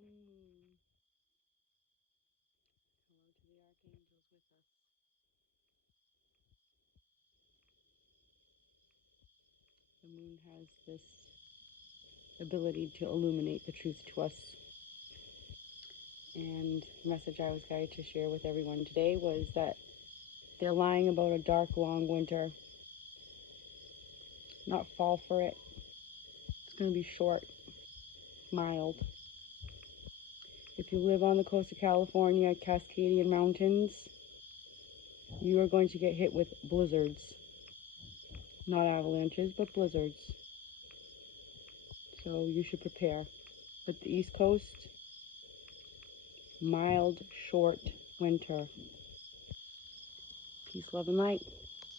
moon. Hello to the archangels with us. The moon has this ability to illuminate the truth to us. And the message I was guided to share with everyone today was that they're lying about a dark, long winter. Not fall for it. It's going to be short, mild. If you live on the coast of California, Cascade Mountains, you are going to get hit with blizzards. Not avalanches, but blizzards. So you should prepare. But the East Coast, mild, short winter. Peace, love, and light.